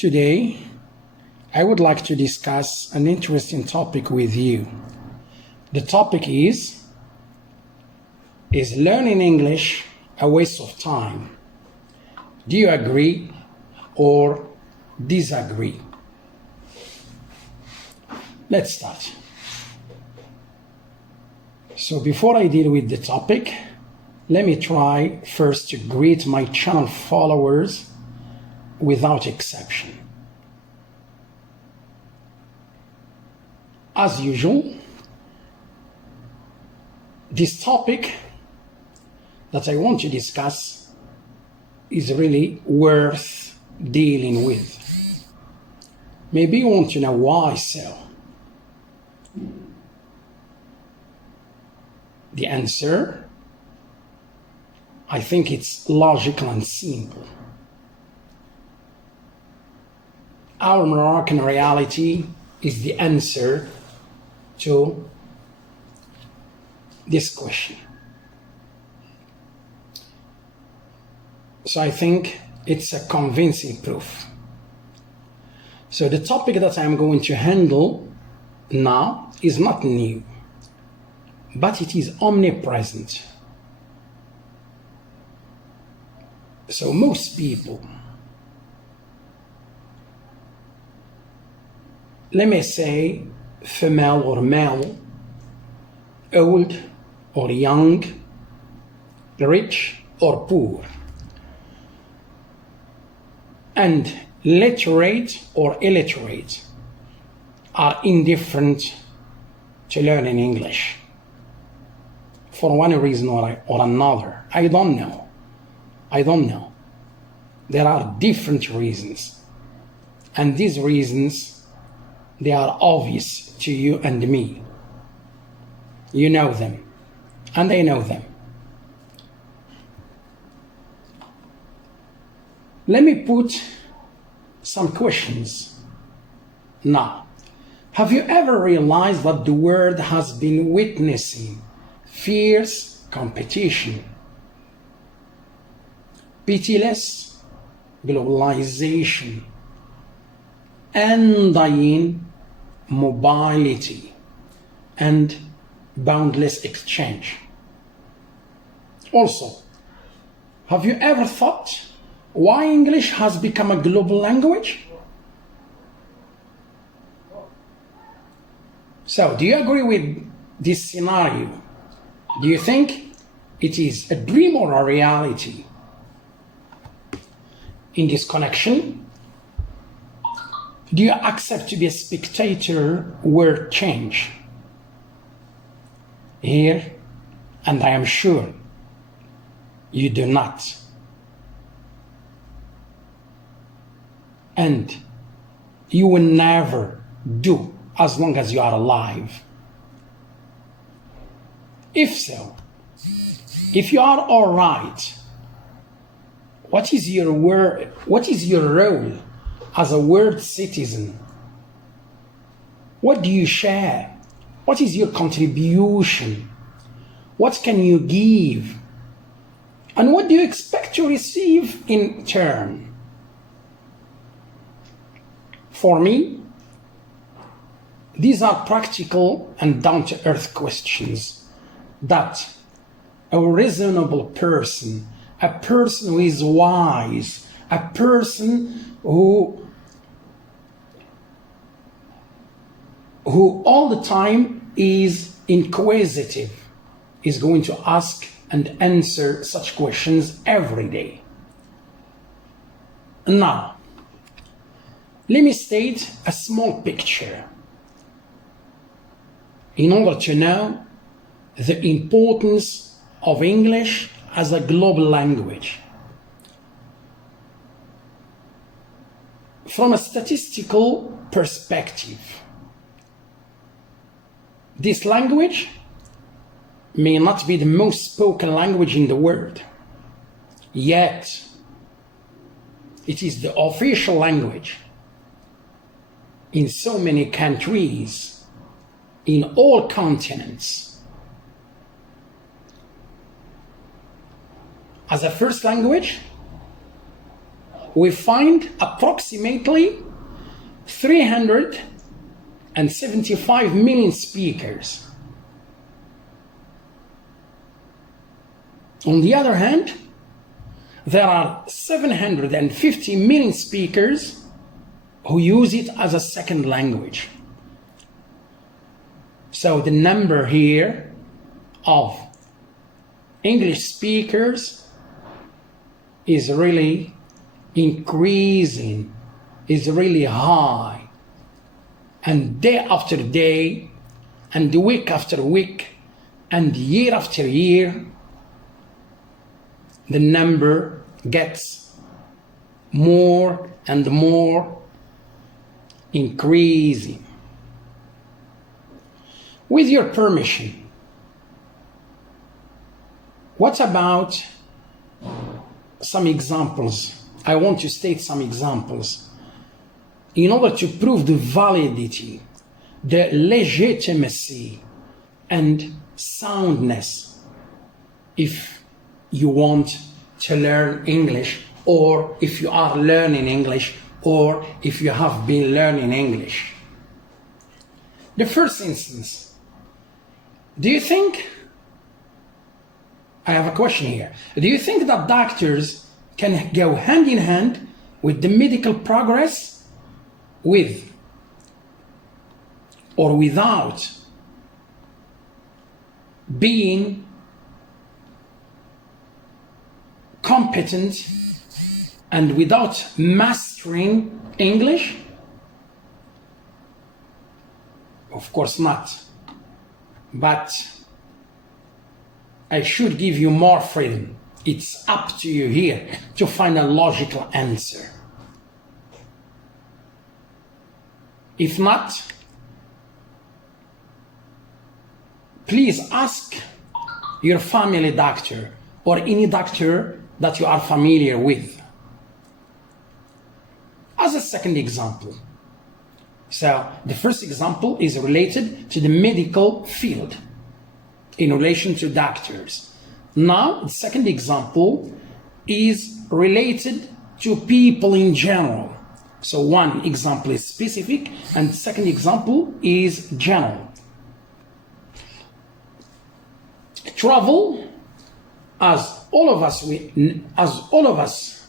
Today, I would like to discuss an interesting topic with you. The topic is learning English a waste of time? Do you agree or disagree? Let's start. So before I deal with the topic, let me try first to greet my channel followers without exception. As usual, this topic that I want to discuss is really worth dealing with. Maybe you want to know why so. The answer, I think it's logical and simple. Our Moroccan reality is the answer to this question. So I think it's a convincing proof. So the topic that I'm going to handle now is not new, but it is omnipresent. So most people, let me say female or male, old or young, rich or poor, and literate or illiterate are indifferent to learning English for one reason or another. I don't know. There are different reasons, and these reasons, they are obvious to you and me. You know them, and I know them. Let me put some questions. Now, have you ever realized that the world has been witnessing fierce competition, pitiless globalization, undying mobility, and boundless exchange? Also, have you ever thought why English has become a global language? So, do you agree with this scenario? Do you think it is a dream or a reality? In this connection, do you accept to be a spectator word change? Here, and I am sure you do not. And you will never do as long as you are alive. If so, if you are all right, what is your role as a world citizen? What do you share? What is your contribution? What can you give? And what do you expect to receive in turn? For me, these are practical and down-to-earth questions that a reasonable person, a person who is wise, a person who all the time is inquisitive, is going to ask and answer such questions every day. Now, let me state a small picture in order to know the importance of English as a global language. From a statistical perspective, this language may not be the most spoken language in the world, yet it is the official language in so many countries, in all continents. As a first language, we find approximately 375 million speakers. On the other hand, there are 750 million speakers who use it as a second language. So the number here of English speakers is really increasing, is really high. And day after day, and week after week, and year after year, the number gets more and more increasing. With your permission, what about some examples? I want to state some examples in order to prove the validity, the legitimacy, and soundness if you want to learn English, or if you are learning English, or if you have been learning English. The first instance, do you think, I have a question here, do you think that doctors can go hand in hand with the medical progress, with or without being competent and without mastering English? Of course not. But I should give you more freedom. It's up to you here to find a logical answer. If not, please ask your family doctor or any doctor that you are familiar with. As a second example, so the first example is related to the medical field in relation to doctors. Now, the second example is related to people in general. So one example is specific and the second example is general. Travel, as all of us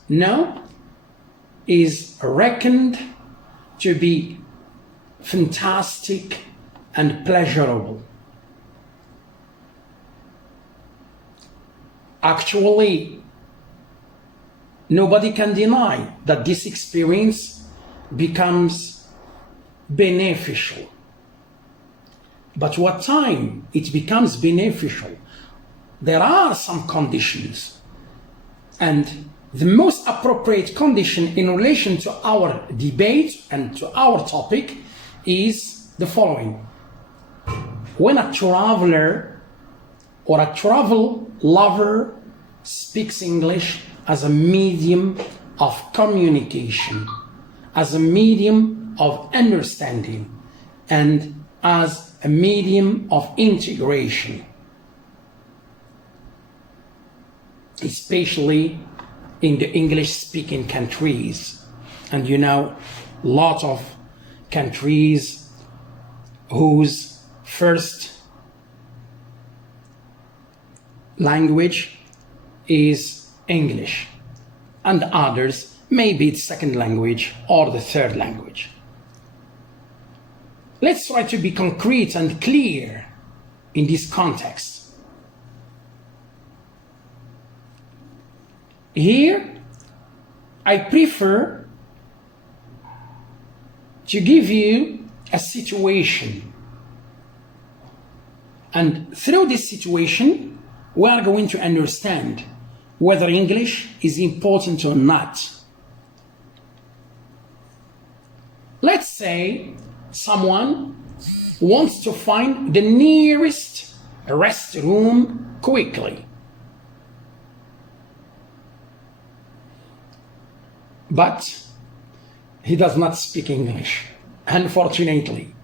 know, is reckoned to be fantastic and pleasurable. Actually, nobody can deny that this experience becomes beneficial. But what time it becomes beneficial? There are some conditions, and the most appropriate condition in relation to our debate and to our topic is the following. When a traveler or a travel lover speaks English as a medium of communication, as a medium of understanding, and as a medium of integration, especially in the English-speaking countries. And you know, a lot of countries whose first language is English, and others maybe it's second language or the third language. Let's try to be concrete and clear in this context. Here, I prefer to give you a situation, and through this situation, we are going to understand whether English is important or not. Let's say someone wants to find the nearest restroom quickly, but he does not speak English, unfortunately.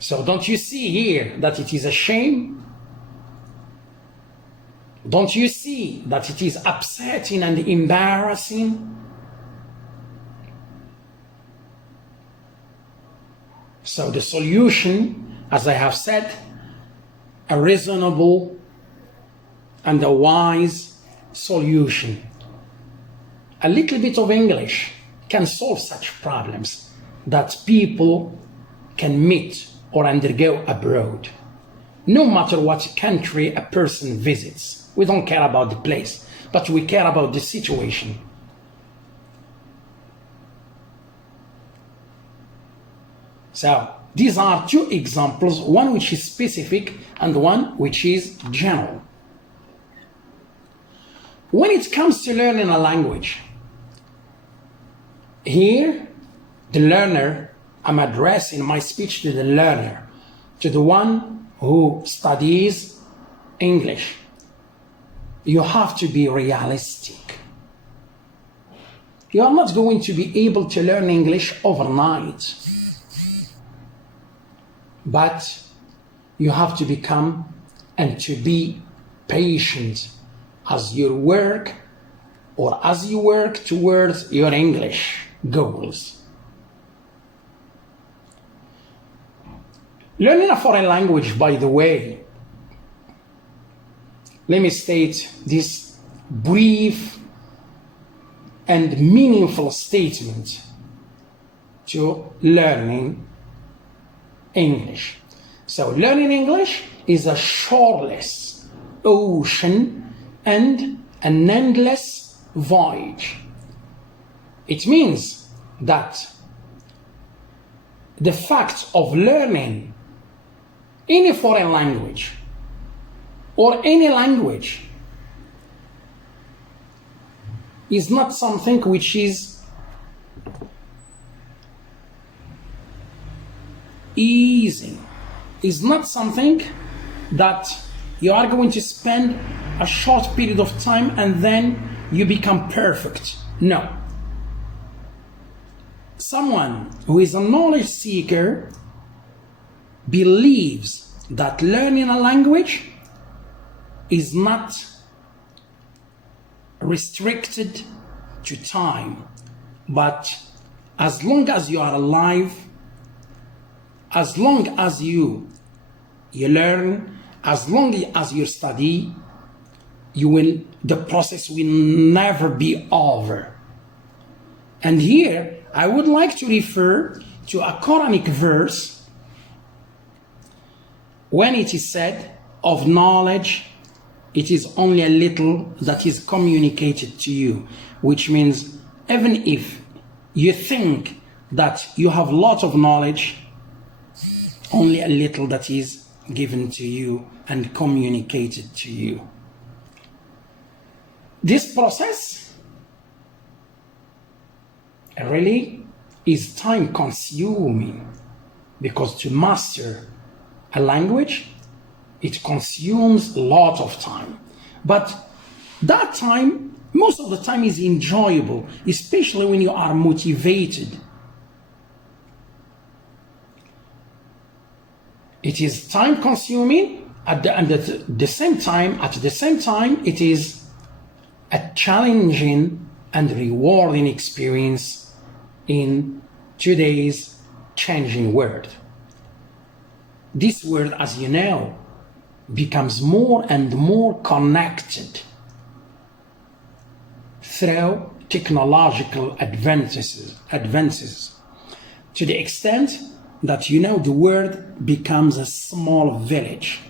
So don't you see here that it is a shame Don't you see that it is upsetting and embarrassing? So the solution, as I have said, a reasonable and a wise solution. A little bit of English can solve such problems that people can meet or undergo abroad. No matter what country a person visits, we don't care about the place, but we care about the situation. So these are two examples, one which is specific and one which is general. When it comes to learning a language, here the learner, I'm addressing my speech to the learner, to the one who studies English. You have to be realistic. You are not going to be able to learn English overnight, but you have to become and to be patient as you work towards your English goals. Learning a foreign language, by the way, let me state this brief and meaningful statement to learning English. So learning English is a shoreless ocean and an endless voyage. It means that the fact of learning any foreign language or any language is not something which is easy. It's not something that you are going to spend a short period of time and then you become perfect. No. Someone who is a knowledge seeker believes that learning a language is not restricted to time, but as long as you are alive, as long as you learn, as long as you study, the process will never be over. And here I would like to refer to a Quranic verse when it is said, of knowledge it is only a little that is communicated to you, which means even if you think that you have a lot of knowledge, only a little that is given to you and communicated to you. This process really is time consuming, because to master a language, it consumes a lot of time. But that time, most of the time, is enjoyable, especially when you are motivated. It is time consuming at the same time, it is a challenging and rewarding experience in today's changing world. This world, as you know, becomes more and more connected through technological advances to the extent that, the world becomes a small village.